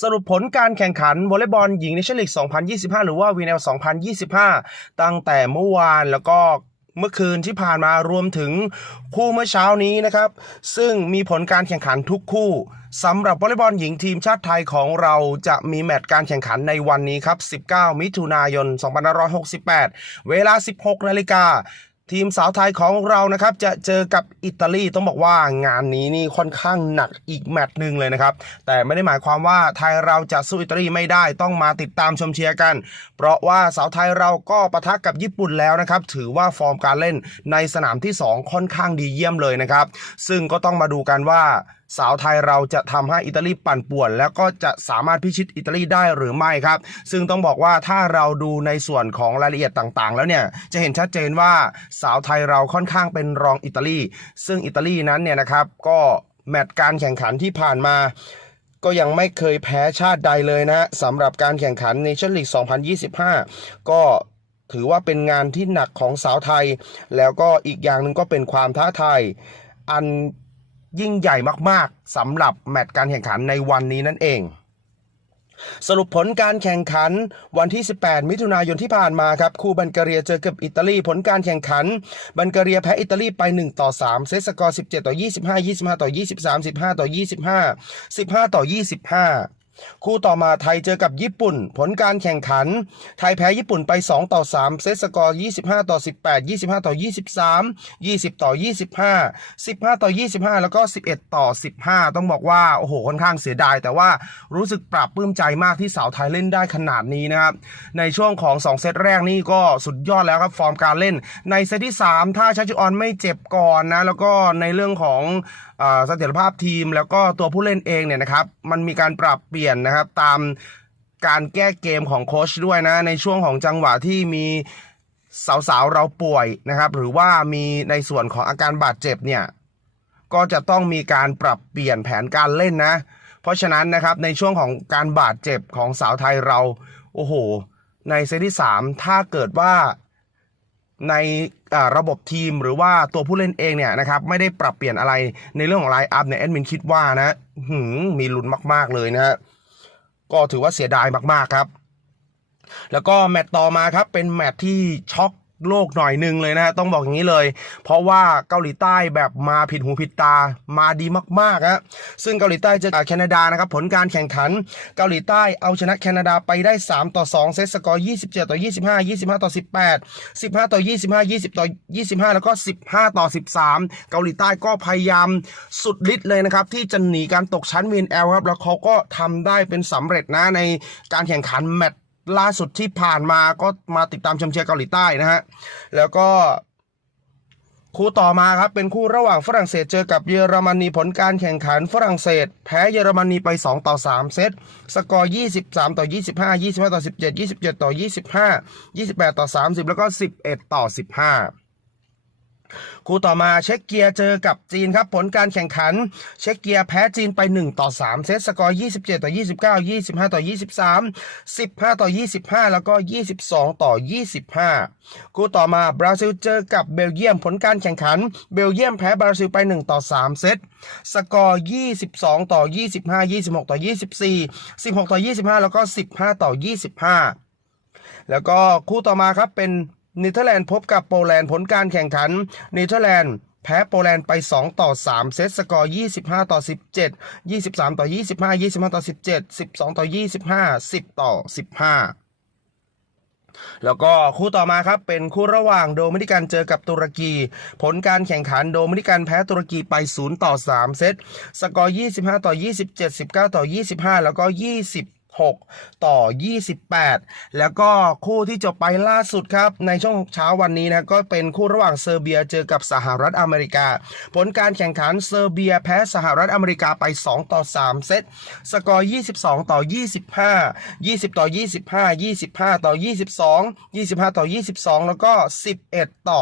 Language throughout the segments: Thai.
สรุปผลการแข่งขันวอลเลย์บอลหญิงในชั่นลีก 2025 หรือว่า VNL 2025 ตั้งแต่เมื่อวานแล้วก็เมื่อคืนที่ผ่านมารวมถึงคู่เมื่อเช้านี้นะครับ ซึ่งมีผลการแข่งขันทุกคู่สำหรับวอลเลย์บอลหญิงทีมชาติไทยของเราจะมีแมตช์การแข่งขันในวันนี้ครับ 19 มิถุนายน 2568 เวลา 16 นาฬิกา ทีมสาวไทยของเรานะครับจะเจอกับอิตาลีต้องบอกว่างานนี้นี่ค่อนข้างหนักอีกแมตช์หนึ่งเลยนะครับ แต่ไม่ได้หมายความว่าไทยเราจะสู้อิตาลีไม่ได้ต้องมาติดตามชมเชียร์กัน เพราะว่าสาวไทยเราก็ปะทะกับญี่ปุ่นแล้วนะครับ ถือว่าฟอร์มการเล่นในสนามที่ 2 ค่อนข้างดีเยี่ยมเลยนะครับ ซึ่งก็ต้องมาดูกันว่า สาวไทยเราจะทำให้อิตาลีปั่นป่วน แล้วก็จะสามารถพิชิตอิตาลีได้หรือไม่ครับ ซึ่งต้องบอกว่าถ้าเราดูในส่วนของรายละเอียดต่างๆ แล้วเนี่ยจะเห็นชัดเจนว่าสาวไทยเราค่อนข้างเป็นรองอิตาลี ซึ่งอิตาลีนั้นเนี่ยนะครับก็แมตช์การแข่งขันที่ผ่านมาก็ยังไม่เคยแพ้ชาติใดเลยนะฮะสำหรับการแข่งขันในชั่นลีก 2025 ก็ถือว่าเป็นงานที่หนักของสาวไทย แล้วก็อีกอย่างหนึ่งก็เป็นความท้าทายอัน ยิ่งใหญ่มากๆสำหรับแมตช์การแข่งขันในวันนี้นั่นเอง สรุปผลการแข่งขันวันที่ 18 มิถุนายนที่ผ่านมาครับ คู่บัลแกเรียเจอกับอิตาลีผลการแข่งขัน บัลแกเรียแพ้อิตาลีไป 1 ต่อ 3 เซตสกอร์ 17 ต่อ 25 25 ต่อ 23 15 ต่อ 25 15 ต่อ 25 คู่ต่อมาไทยเจอกับญี่ปุ่น ผลการแข่งขัน ไทยแพ้ญี่ปุ่นไป 2 ต่อ 3 เซตสกอร์ 25 ต่อ 18 25 ต่อ 23 20 ต่อ 25 15 ต่อ 25 แล้วก็ 11 ต่อ 15 ต้องบอกว่า โอ้โห ค่อนข้างเสียดาย แต่ว่ารู้สึกปรับปลื้มใจมากที่สาวไทยเล่นได้ขนาดนี้นะครับ ในช่วงของ 2 เซตแรกนี่ก็สุดยอดแล้วครับ ฟอร์มการเล่น ในเซตที่ 3 ถ้าชัชจุออนไม่เจ็บก่อนนะ แล้วก็ในเรื่องของ เสถียรภาพทีมแล้วก็ตัวผู้เล่นเองเนี่ยนะครับมันมีการปรับเปลี่ยนนะครับตามการแก้เกมของโค้ชด้วยนะ ในช่วงของจังหวะที่มีสาวๆเราป่วยนะครับหรือว่ามีในส่วนของอาการบาดเจ็บเนี่ยก็จะต้องมีการปรับเปลี่ยนแผนการเล่นนะ เพราะฉะนั้นนะครับในช่วงของการบาดเจ็บของสาวไทยเรา โอ้โห ในเซตที่ 3 ถ้าเกิดว่า ในระบบทีมหรือว่าตัวผู้เล่นเองเนี่ยนะครับไม่ได้ปรับเปลี่ยนอะไรในเรื่องของไลน์อัพเนี่ยแอดมินคิดว่านะหืมมีลุ้นมาก ๆ เลยนะฮะก็ถือว่าเสียดายมาก ๆ ครับ แล้วก็แมตต์ต่อมาครับเป็นแมตต์ที่ช็อก โลกหน่อยหนึ่งเลยนะฮะต้องบอกอย่างนี้เลย เพราะว่าเกาหลีใต้แบบมาผิดหูผิดตามาดีมากๆฮะซึ่งเกาหลีใต้เจอกับแคนาดานะครับผลการแข่งขันเกาหลีใต้เอาชนะแคนาดาไปได้ 3 ต่อ 2 เซตสกอร์ 27 ต่อ 25 25 ต่อ 18 15 ต่อ 25 20 ต่อ 25 แล้วก็ 15 ต่อ 13 เกาหลีใต้ก็พยายามสุดฤทธิ์เลยนะครับ ที่จะหนีการตกชั้น VNL ครับแล้วเขาก็ทำได้เป็นสำเร็จนะในการแข่งขันแมตช์ ล่าสุดที่ผ่านมาก็มาติดตามชมเชียร์เกาหลีใต้นะฮะ แล้วก็คู่ต่อมาครับ เป็นคู่ระหว่างฝรั่งเศสเจอกับเยอรมนีผลการแข่งขันฝรั่งเศส แพ้เยอรมนีไป 2 ต่อ 3 เซตสกอร์ 23 ต่อ 25 25 ต่อ 17 27 ต่อ 25 28 ต่อ 30 แล้วก็ 11 ต่อ 15 คู่ต่อมาเช็กเกียเจอกับจีนครับ ผลการแข่งขัน เช็กเกียแพ้จีนไป 1 ต่อ 3 เซตสกอร์ 27 ต่อ 29 25 ต่อ 23 15 ต่อ 25 แล้วก็ 22 ต่อ 25 คู่ต่อมาบราซิลเจอกับเบลเยียมผลการแข่งขัน เบลเยียมแพ้บราซิลไป 1 ต่อ 3 เซตสกอร์ 22 ต่อ 25 26 ต่อ 24 16 ต่อ 25 แล้วก็ 15 ต่อ 25 แล้วก็คู่ต่อมาครับเป็น เนเธอร์แลนด์พบกับโปแลนด์ผลการแข่งขันเนเธอร์แลนด์แพ้โปแลนด์ไป 2 ต่อ 3 เซตสกอร์ 25 ต่อ 17 23 ต่อ 25 25 ต่อ 17 12 ต่อ 25 10 ต่อ 15 แล้วก็คู่ต่อมาครับเป็นคู่ระหว่างโดมินิกันเจอกับตุรกี ผลการแข่งขันโดมินิกันแพ้ตุรกีไป 0 ต่อ 3 เซตสกอร์ 25 ต่อ 27 19 ต่อ 25 แล้วก็ 20 6 ต่อ 28 แล้วก็คู่ที่จบไปล่าสุดครับ ในช่วงเช้าวันนี้นะก็เป็นคู่ระหว่างเซอร์เบียเจอกับสหรัฐอเมริกา ผลการแข่งขันเซอร์เบียแพ้สหรัฐอเมริกาไป 2 ต่อ 3 เซตสกอร์ 22 ต่อ 25 20 ต่อ 25 25 ต่อ 22 25 ต่อ 22 แล้วก็ 11 ต่อ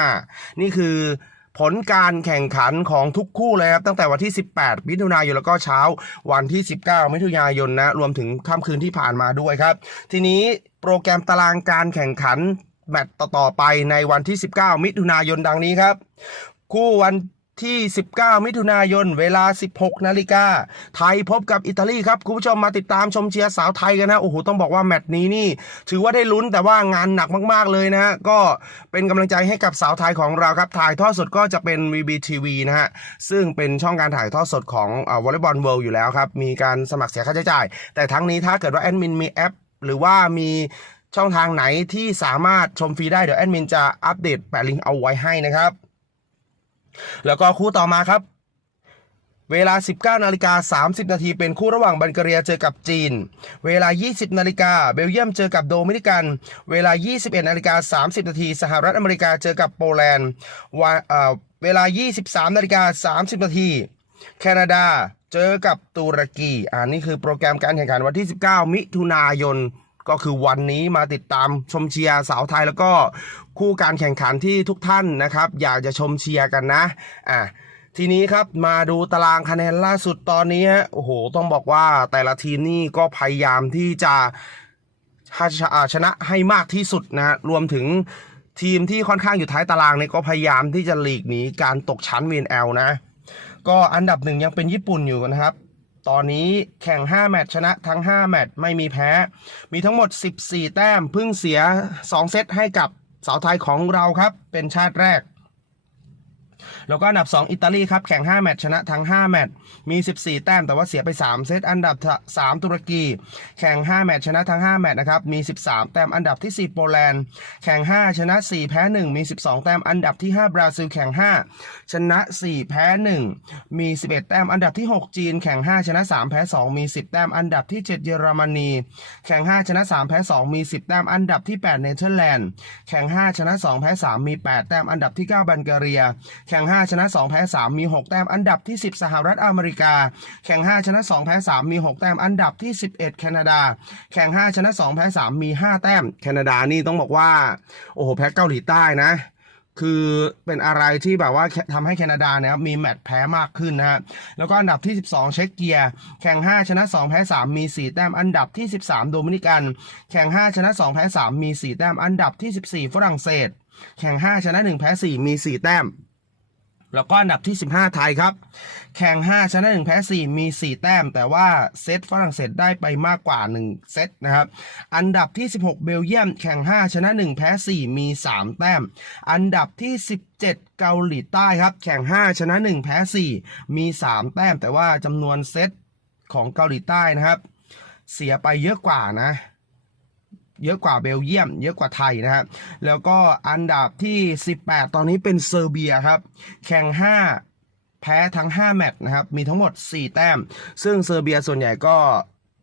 15 นี่คือ ผลการแข่งขันของทุกคู่เลยครับตั้งแต่วันที่ 18 มิถุนายนแล้วก็เช้าวันที่ 19 มิถุนายนนะรวมถึงค่ำคืนที่ผ่านมาด้วยครับ ทีนี้โปรแกรมตารางการแข่งขันแมตต์ต่อๆไปในวันที่ 19 มิถุนายนดังนี้ครับ คู่วัน ที่ 19 มิถุนายน เวลา 16 นาฬิกา ไทยพบกับอิตาลีครับ คุณผู้ชมมาติดตามชมเชียร์สาวไทยกันนะ โอ้โห ต้องบอกว่าแมตช์นี้นี่ ถือว่าได้ลุ้นแต่ว่างานหนักมาก ๆ เลยนะฮะ ก็เป็นกำลังใจให้กับสาวไทยของเราครับ ถ่ายทอดสดก็จะเป็น VBTV นะฮะ ซึ่งเป็นช่องการถ่ายทอดสดของวอลเลย์บอลเวิลด์อยู่แล้วครับ มีการสมัครเสียค่าใช้จ่าย แต่ทั้งนี้ถ้าเกิดว่าแอดมินมีแอป หรือว่ามีช่องทางไหนที่สามารถชมฟรีได้เดี๋ยวแอดมินจะอัปเดตแปะลิงก์เอาไว้ให้นะครับ แล้วก็คู่ต่อมาครับ เวลา 19นาฬิกา30 นาทีเป็นคู่ระหว่างบัลแกเรียเจอกับจีน เวลา 20นาฬิกาเบลเยียมเจอกับโดมินิกัน เวลา 21นาฬิกา30 นาทีสหรัฐอเมริกาเจอกับโปแลนด์วาเอ่อเวลา 23นาฬิกา30 นาทีแคนาดาเจอกับตุรกี อ่านี่คือโปรแกรมการแข่งขันวันที่ 19 มิถุนายน ก็คือวันนี้มาติดตามชมเชียร์สาวไทยแล้วก็คู่การแข่งขันที่ทุกท่านนะครับ อยากจะชมเชียร์กันนะอะทีนี้ครับมาดูตารางคะแนนล่าสุดตอนนี้ฮะโอ้โห ต้องบอกว่าแต่ละทีมนี่ก็พยายามที่จะชนะให้มากที่สุดนะฮะรวมถึงทีมที่ค่อนข้างอยู่ท้ายตารางเนี่ยก็พยายามที่จะหลีกหนีการตกชั้น VNL นะ ก็อันดับหนึ่งยังเป็นญี่ปุ่นอยู่นะครับ ตอนนี้แข่ง 5 แมตช์ชนะทั้ง 5 แมตช์ไม่มีแพ้ มีทั้งหมด 14 แต้ม เพิ่งเสีย 2 เซตให้กับสาวไทยของเราครับ เป็นชาติแรก แล้วก็อันดับ 2 อิตาลีครับแข่ง 5 แมตช์ชนะทั้ง 5 แมตช์มี 14 แต้มแต่ว่าเสียไป 3 เซตอันดับ 3 ตุรกี แข่ง 5 แมตช์ชนะทั้ง 5 แมตช์นะครับมี 13 แต้มอันดับที่ 4 โปแลนด์แข่ง 5 ชนะ 4 แพ้ 1 มี 12 แต้มอันดับที่ 5 บราซิลแข่ง 5 ชนะ 4 แพ้ 1 มี 11 แต้มอันดับที่ 6 จีน แข่ง 5 ชนะ 3 แพ้ 2 มี 10 แต้มอันดับที่ 7 เยอรมนี แข่ง 5 ชนะ 3 แพ้ 2 มี 10 แต้มอันดับที่ 8 เนเธอร์แลนด์แข่ง 5 ชนะ 2 แพ้ 3 มี 8 แต้มอันดับที่ 9 บัลแกเรียแข่ง 5 ชนะ 2 แพ้ 3 มี 6 แต้ม อันดับที่ 10 สหรัฐอเมริกา แข่ง 5 ชนะ 2 แพ้ 3 มี 6 แต้ม อันดับที่ 11 แคนาดา แข่ง 5 ชนะ 2 แพ้ 3 มี 5 แต้ม แคนาดานี่ต้องบอกว่า โอ้โห แพ้เกาหลีใต้นะคือเป็นอะไรที่แบบว่าทำให้แคนาดาเนี่ยครับมีแมตช์แพ้มากขึ้นนะฮะแล้วก็อันดับที่ 12 เช็กเกียแข่ง 5 ชนะ 2 แพ้ 3 มี 4 แต้มอันดับที่ 13 โดมินิกัน แข่ง 5 ชนะ 2 แพ้ 3 มี 4 แต้มอันดับที่ 14 ฝรั่งเศส แข่ง 5 ชนะ 1 แพ้ 4 มี 4 แต้ม แล้วก็อันดับที่ 15 ไทยครับ แข่ง 5 ชนะ 1 แพ้ 4 มี 4 แต้ม แต่ว่าเซตฝรั่งเศสได้ไปมากกว่า 1 เซตนะครับ อันดับที่ 16 เบลเยียม แข่ง 5 ชนะ 1 แพ้ 4 มี 3 แต้ม อันดับที่ 17 เกาหลีใต้ครับ แข่ง 5 ชนะ 1 แพ้ 4 มี 3 แต้ม แต่ว่าจำนวนเซตของเกาหลีใต้นะครับ เสียไปเยอะกว่านะ เยอะกว่าเบลเยียม เยอะกว่าไทยนะครับแล้วก็อันดับที่ 18 ตอนนี้เป็นเซอร์เบียครับ แข่ง 5 แพ้ทั้ง 5 แมตช์นะครับ มีทั้งหมด 4 แต้ม ซึ่งเซอร์เบียส่วนใหญ่ก็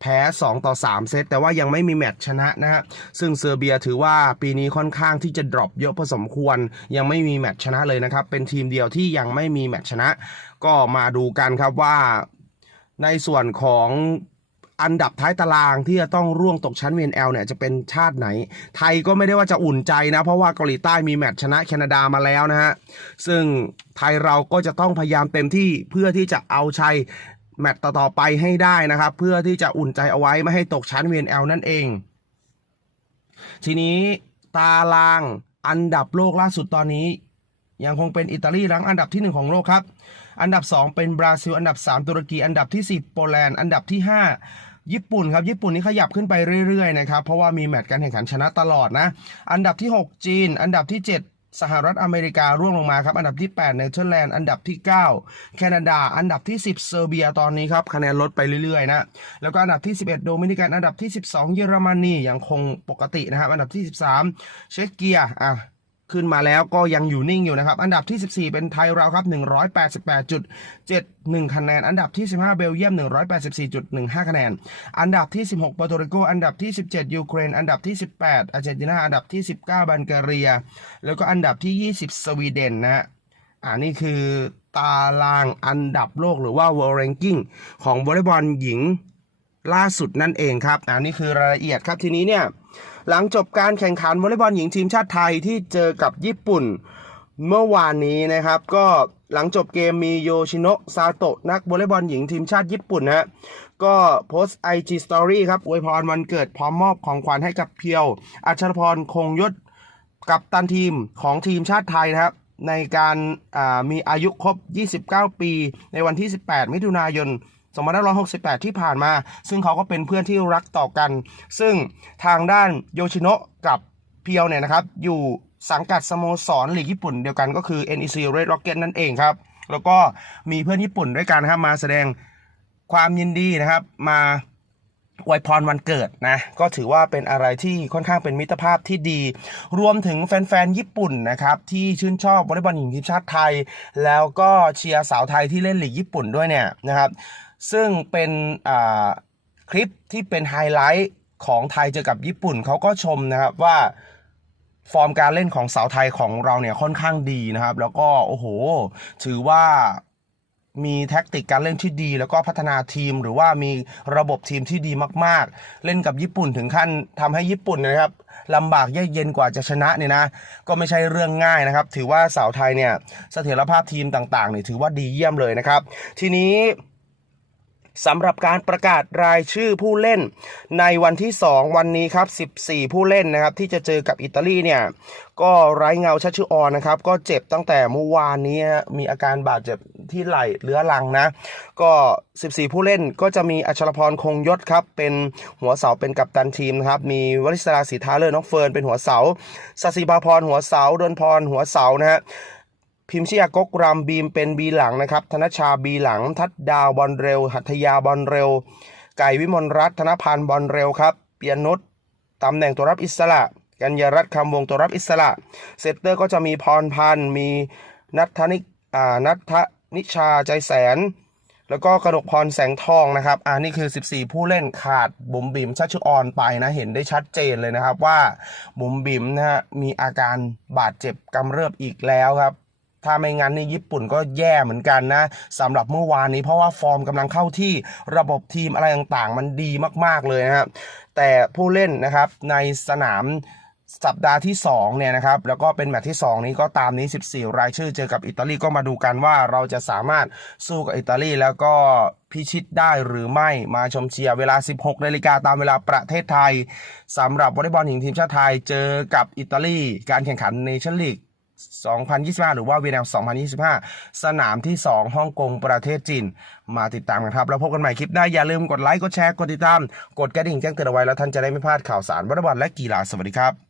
แพ้ 2 ต่อ 3 เซต แต่ว่ายังไม่มีแมตช์ชนะนะฮะซึ่งเซอร์เบียถือว่าปีนี้ค่อนข้างที่จะดรอปเยอะพอสมควร ยังไม่มีแมตช์ชนะเลยนะครับ เป็นทีมเดียวที่ยังไม่มีแมตช์ชนะ ก็มาดูกันครับว่าในส่วนของ อันดับท้ายตารางที่จะต้องร่วงตกชั้น VNL เนี่ยจะเป็นชาติไหน ไทยก็ไม่ได้ว่าจะอุ่นใจนะ เพราะว่าเกาหลีใต้มีแมตช์ชนะแคนาดามาแล้วนะฮะ ซึ่งไทยเราก็จะต้องพยายามเต็มที่เพื่อที่จะเอาชัยแมตช์ต่อๆไปให้ได้นะครับ เพื่อที่จะอุ่นใจเอาไว้ไม่ให้ตกชั้น VNL นั่นเอง ทีนี้ตารางอันดับโลกล่าสุดตอนนี้ ยังคงเป็นอิตาลีรั้งอันดับที่ 1 ของโลกครับ อันดับ 2 เป็นบราซิล อันดับ 3 ตุรกี อันดับที่ 10 โปแลนด์ อันดับที่ 5 ญี่ปุ่นครับ ญี่ปุ่นนี่ขยับขึ้นไปเรื่อยๆนะครับ เพราะว่ามีแมตช์การแข่งขันชนะตลอดนะ อันดับที่ 6 จีน อันดับที่ 7สหรัฐอเมริการ่วงลงมาครับ อันดับที่ 8 เนเธอร์แลนด์ อันดับที่ 9 แคนาดา อันดับที่ 10 เซอร์เบียตอนนี้ครับ คะแนนลดไปเรื่อยๆนะ แล้วก็อันดับที่ 11 โดมินิกัน อันดับที่ 12 เยอรมนียังคงปกตินะครับ อันดับที่ 13 เช็กเกียอะ ขึ้นมาแล้วก็ยังอยู่นิ่งอยู่นะครับ อันดับที่ 14 เป็นไทยเราครับ 188.71 คะแนน อันดับที่ 15 เบลเยียม 184.15 คะแนน อันดับที่ 16ปอร์โตริโก อันดับที่ 17 ยูเครน อันดับที่ 18 อาร์เจนตินา อันดับที่ 19 บัลแกเรีย แล้วก็อันดับที่ 20 สวีเดนนะฮะ อ่านี่คือตารางอันดับโลกหรือว่า World Ranking ของวอลเลย์บอลหญิงล่าสุดนั่นเองครับอันนี้คือรายละเอียดครับ ทีนี้เนี่ย หลังจบการแข่งขันวอลเลย์บอลหญิงทีมชาติไทยที่เจอกับญี่ปุ่นเมื่อวานนี้นะครับ ก็หลังจบเกมมีโยชิโนะซาโตะนักวอลเลย์บอลหญิงทีมชาติญี่ปุ่นนะฮะก็โพสต์ IG Story ครับอวยพรวันเกิดพร้อมมอบของขวัญให้กับเพียว อัชรพรคงยศกับตันทีมของทีมชาติไทยนะครับ ในการามีอายุครบ 29 ปี ในวันที่ 18 มิถุนายน 2568 ที่ผ่านมา ซึ่งเขาก็เป็นเพื่อนที่รักต่อกัน ซึ่งทางด้านโยชิโนะกับเพียวเนี่ยนะครับ อยู่สังกัดสโมสรลีกญี่ปุ่นเดียวกันก็คือ NEC Red Rocket นั่นเองครับ แล้วก็มีเพื่อนญี่ปุ่นด้วยกันครับมาแสดงความยินดีนะครับ มาอวยพรวันเกิดนะก็ถือว่าเป็นอะไรที่ค่อนข้างเป็นมิตรภาพที่ดี รวมถึงแฟนๆ ญี่ปุ่นนะครับที่ชื่นชอบวอลเลย์บอลหญิงทีมชาติไทย แล้วก็เชียร์สาวไทยที่เล่นลีกญี่ปุ่นด้วยเนี่ยนะครับ ซึ่งเป็นคลิปที่เป็นไฮไลท์ของไทยเจอกับญี่ปุ่นเขาก็ชมนะครับว่าฟอร์มการเล่นของสาวไทยของเราเนี่ยค่อนข้างดีนะครับ แล้วก็โอ้โห ถือว่ามีแท็กติกการเล่นที่ดี แล้วก็พัฒนาทีมหรือว่ามีระบบทีมที่ดีมาก ๆ เล่นกับญี่ปุ่นถึงขั้นทำให้ญี่ปุ่นนะครับลำบากเย็นกว่าจะชนะเนี่ยนะ ก็ไม่ใช่เรื่องง่ายนะครับ ถือว่าสาวไทยเนี่ยเสถียรภาพทีมต่างๆเนี่ยถือว่าดีเยี่ยมเลยนะครับ ทีนี้ สำหรับการประกาศรายชื่อผู้เล่น ในวันที่ 2 วันนี้ครับ 14 ผู้เล่นนะครับที่จะเจอกับอิตาลีเนี่ยก็ไร้เงาชัชชุออนนะครับ ก็เจ็บตั้งแต่เมื่อวานนี้มีอาการบาดเจ็บที่ไหล่เรื้อรังนะ ก็ 14 ผู้เล่นก็จะมีอัชรพรคงยศครับ เป็นหัวเสาเป็นกัปตันทีมนะครับ มีวลิศราสีทาเลอร์น้องเฟิร์นเป็นหัวเสาสัสิภาพรหัวเสาดนพรหัวเสานะฮะ พิมพ์ชยากกรำบีมเป็นบีหลังนะครับ ธนชาบีหลัง ทัดดาวบอลเร็ว หัทยาบอลเร็ว ไก่วิมลรัตน์ธนพันธ์บอลเร็วครับ เปียนุชตำแหน่งตัวรับอิสระ กัญญารัตน์คำวงตัวรับอิสระ เซตเตอร์ก็จะมีพรพันธ์ มีนัทธนิอ่านัทนิชาใจแสน แล้วก็กระดกพรแสงทองนะครับ อ่านี่คือ 14 ผู้เล่นขาดบุ๋มบิ๋มชัชชุออนไปนะ เห็นได้ชัดเจนเลยนะครับว่าบุ๋มบิ๋มนะฮะมีอาการบาดเจ็บกำเริบอีกแล้วครับ ถ้าไม่งั้นนี่ญี่ปุ่นก็แย่เหมือนกันนะสำหรับเมื่อวานนี้เพราะว่าฟอร์มกำลังเข้าที่ระบบทีมอะไรต่างๆ มันดีมากๆเลยนะครับแต่ผู้เล่นนะครับในสนามสัปดาห์ที่2เนี่ยนะครับแล้วก็เป็นแมตช์ที่ 2 นี้ก็ตามนี้ 14 รายชื่อเจอกับอิตาลีก็มาดูกันว่าเราจะสามารถสู้กับอิตาลีแล้วก็พิชิตได้หรือไม่มาชมเชียร์เวลา 16นาฬิกาตามเวลาประเทศไทยสำหรับวอลเลย์บอลหญิงทีมชาติไทยเจอกับอิตาลีการแข่งขันเนชั่นลีก 2025 หรือว่าวีแนล2025 สนามที่ 2 ฮ่องกงประเทศจีน มาติดตามกันครับ แล้วพบกันใหม่คลิปหน้า อย่าลืมกดไลค์ กดแชร์ กดติดตาม กดกระดิ่งแจ้งเตือนเอาไว้แล้วท่านจะได้ไม่พลาดข่าวสารวอลเลย์บอลและกีฬา สวัสดีครับ